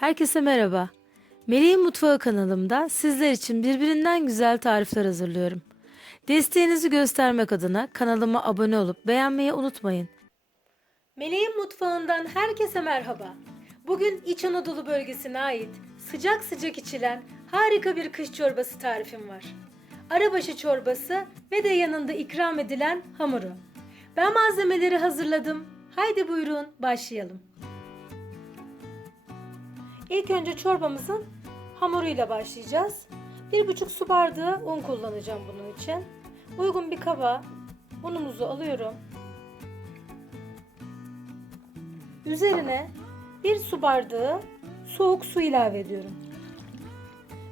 Herkese merhaba. Meleğin Mutfağı kanalımda sizler için birbirinden güzel tarifler hazırlıyorum. Desteğinizi göstermek adına kanalıma abone olup beğenmeyi unutmayın. Meleğin Mutfağı'ndan herkese merhaba. Bugün İç Anadolu bölgesine ait sıcak sıcak içilen harika bir kış çorbası tarifim var. Arabaşı çorbası ve de yanında ikram edilen hamuru. Ben malzemeleri hazırladım. Haydi buyurun başlayalım. İlk önce çorbamızın hamuruyla başlayacağız. 1,5 su bardağı un kullanacağım bunun için. Uygun bir kaba unumuzu alıyorum. Üzerine 1 su bardağı soğuk su ilave ediyorum.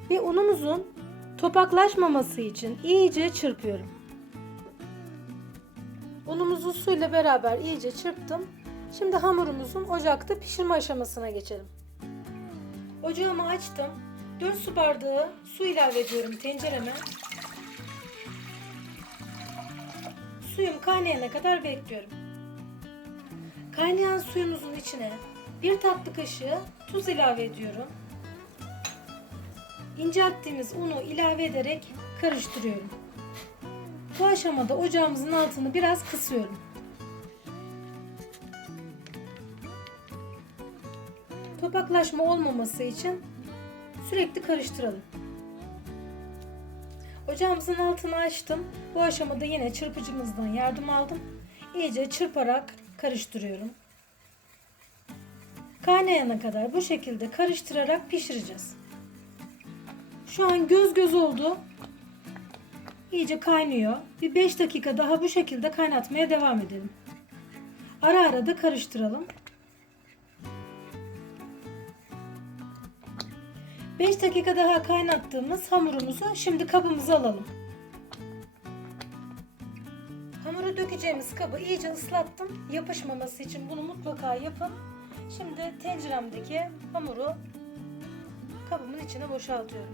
Ve unumuzun topaklaşmaması için iyice çırpıyorum. Unumuzu suyla beraber iyice çırptım. Şimdi hamurumuzun ocakta pişirme aşamasına geçelim. Ocağımı açtım. 4 su bardağı su ilave ediyorum tencereme. Suyum kaynayana kadar bekliyorum. Kaynayan suyumuzun içine bir tatlı kaşığı tuz ilave ediyorum. İncelttiğimiz unu ilave ederek karıştırıyorum. Bu aşamada ocağımızın altını biraz kısıyorum. Topaklaşma olmaması için sürekli karıştıralım. Ocağımızın altını açtım. Bu aşamada yine çırpıcımızdan yardım aldım. İyice çırparak karıştırıyorum. Kaynayana kadar bu şekilde karıştırarak pişireceğiz. Şu an göz göz oldu. İyice kaynıyor. Bir 5 dakika daha bu şekilde kaynatmaya devam edelim. Ara ara da karıştıralım. 5 dakika daha kaynattığımız hamurumuzu şimdi kabımıza alalım. Hamuru dökeceğimiz kabı iyice ıslattım. Yapışmaması için bunu mutlaka yapın. Şimdi tenceremdeki hamuru kabımın içine boşaltıyorum.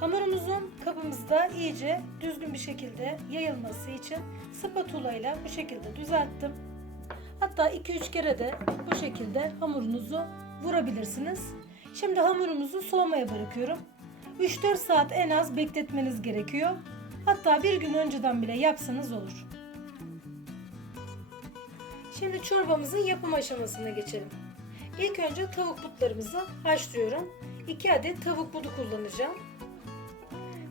Hamurumuzun kabımızda iyice düzgün bir şekilde yayılması için spatula ile bu şekilde düzelttim. Hatta 2-3 kere de bu şekilde hamurunuzu vurabilirsiniz. Şimdi hamurumuzu soğumaya bırakıyorum. 3-4 saat en az bekletmeniz gerekiyor. Hatta bir gün önceden bile yapsanız olur. Şimdi çorbamızın yapım aşamasına geçelim. İlk önce tavuk butlarımızı haşlıyorum. 2 adet tavuk budu kullanacağım.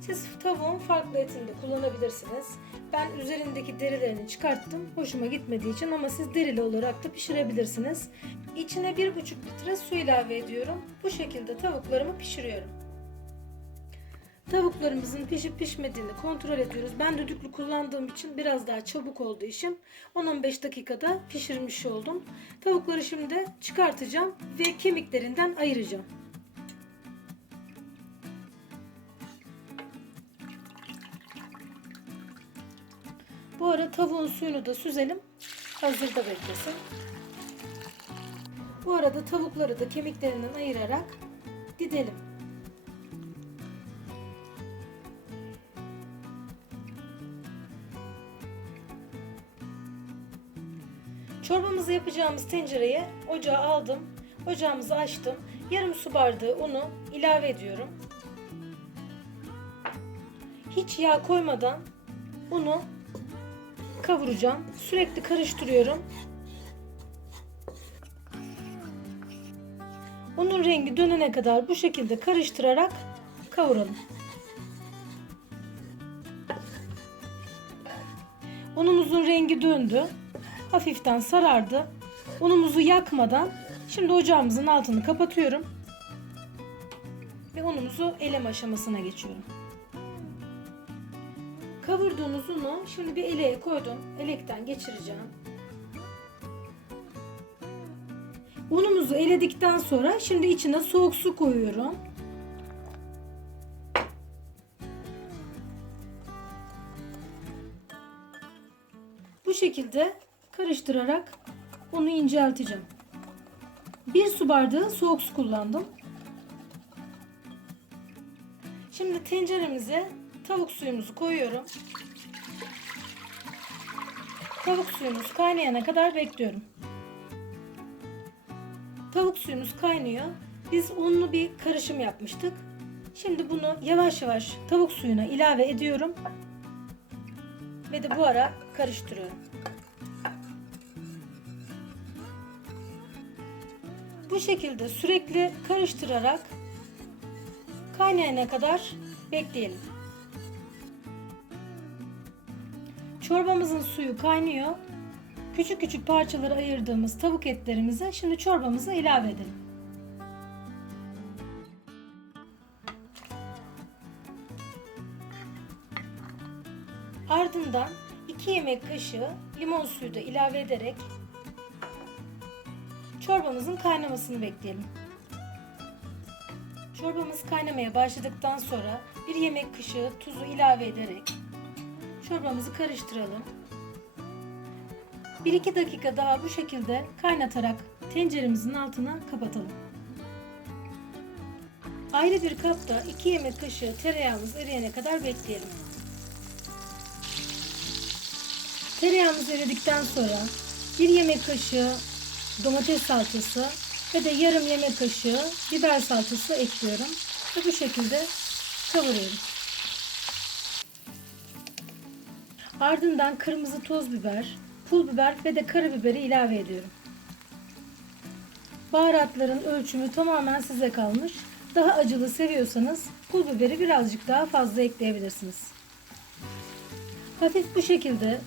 Siz tavuğun farklı etini de kullanabilirsiniz. Ben üzerindeki derilerini çıkarttım. Hoşuma gitmediği için ama siz derili olarak da pişirebilirsiniz. İçine 1,5 litre su ilave ediyorum. Bu şekilde tavuklarımı pişiriyorum. Tavuklarımızın pişip pişmediğini kontrol ediyoruz. Ben düdüklü kullandığım için biraz daha çabuk oldu işim. 10-15 dakikada pişirmiş oldum. Tavukları şimdi çıkartacağım ve kemiklerinden ayıracağım. Bu ara tavuğun suyunu da süzelim. Hazırda beklesin. Bu arada tavukları da kemiklerinden ayırarak didelim. Çorbamızı yapacağımız tencereye ocağı aldım. Ocağımızı açtım. Yarım su bardağı unu ilave ediyorum. Hiç yağ koymadan unu kavuracağım. Sürekli karıştırıyorum. Unun rengi dönene kadar bu şekilde karıştırarak kavuralım. Unumuzun rengi döndü. Hafiften sarardı. Unumuzu yakmadan şimdi ocağımızın altını kapatıyorum. Ve unumuzu eleme aşamasına geçiyorum. Kavurduğunuz unu şimdi bir eleğe koydum. Elekten geçireceğim. Unumuzu eledikten sonra şimdi içine soğuk su koyuyorum. Bu şekilde karıştırarak unu incelteceğim. Bir su bardağı soğuk su kullandım. Şimdi tenceremize tavuk suyumuzu koyuyorum. Tavuk suyumuz kaynayana kadar bekliyorum. Tavuk suyumuz kaynıyor. Biz unlu bir karışım yapmıştık. Şimdi bunu yavaş yavaş tavuk suyuna ilave ediyorum. Ve de bu ara karıştırıyorum. Bu şekilde sürekli karıştırarak kaynayana kadar bekleyelim. Çorbamızın suyu kaynıyor. Küçük küçük parçalara ayırdığımız tavuk etlerimizi şimdi çorbamıza ilave edelim. Ardından 2 yemek kaşığı limon suyu da ilave ederek çorbamızın kaynamasını bekleyelim. Çorbamız kaynamaya başladıktan sonra 1 yemek kaşığı tuzu ilave ederek çorbamızı karıştıralım. 1-2 dakika daha bu şekilde kaynatarak tenceremizin altına kapatalım. Ayrı bir kapta 2 yemek kaşığı tereyağımız eriyene kadar bekleyelim. Tereyağımız eridikten sonra 1 yemek kaşığı domates salçası ve de yarım yemek kaşığı biber salçası ekliyorum ve bu şekilde kavuruyorum. Ardından kırmızı toz biber, pul biber ve de karabiberi ilave ediyorum. Baharatların ölçümü tamamen size kalmış. Daha acılı seviyorsanız pul biberi birazcık daha fazla ekleyebilirsiniz. Hafif bu şekilde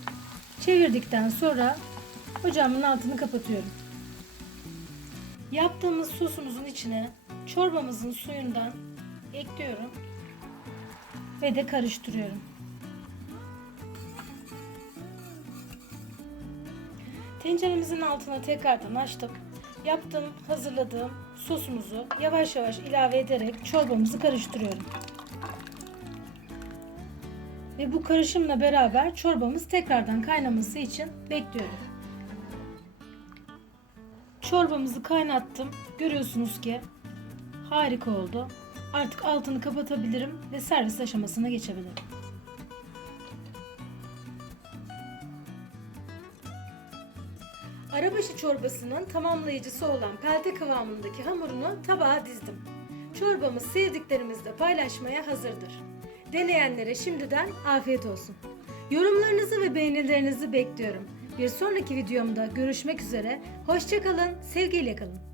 çevirdikten sonra ocağımın altını kapatıyorum. Yaptığımız sosumuzun içine çorbamızın suyundan ekliyorum ve de karıştırıyorum. Tenceremizin altına tekrardan açtım. Yaptığım, hazırladığım sosumuzu yavaş yavaş ilave ederek çorbamızı karıştırıyorum. Ve bu karışımla beraber çorbamız tekrardan kaynaması için bekliyorum. Çorbamızı kaynattım. Görüyorsunuz ki harika oldu. Artık altını kapatabilirim ve servis aşamasına geçebilirim. Arabaşı çorbasının tamamlayıcısı olan pelte kıvamındaki hamurunu tabağa dizdim. Çorbamız sevdiklerimizle paylaşmaya hazırdır. Deneyenlere şimdiden afiyet olsun. Yorumlarınızı ve beğenilerinizi bekliyorum. Bir sonraki videomda görüşmek üzere. Hoşçakalın, sevgiyle kalın.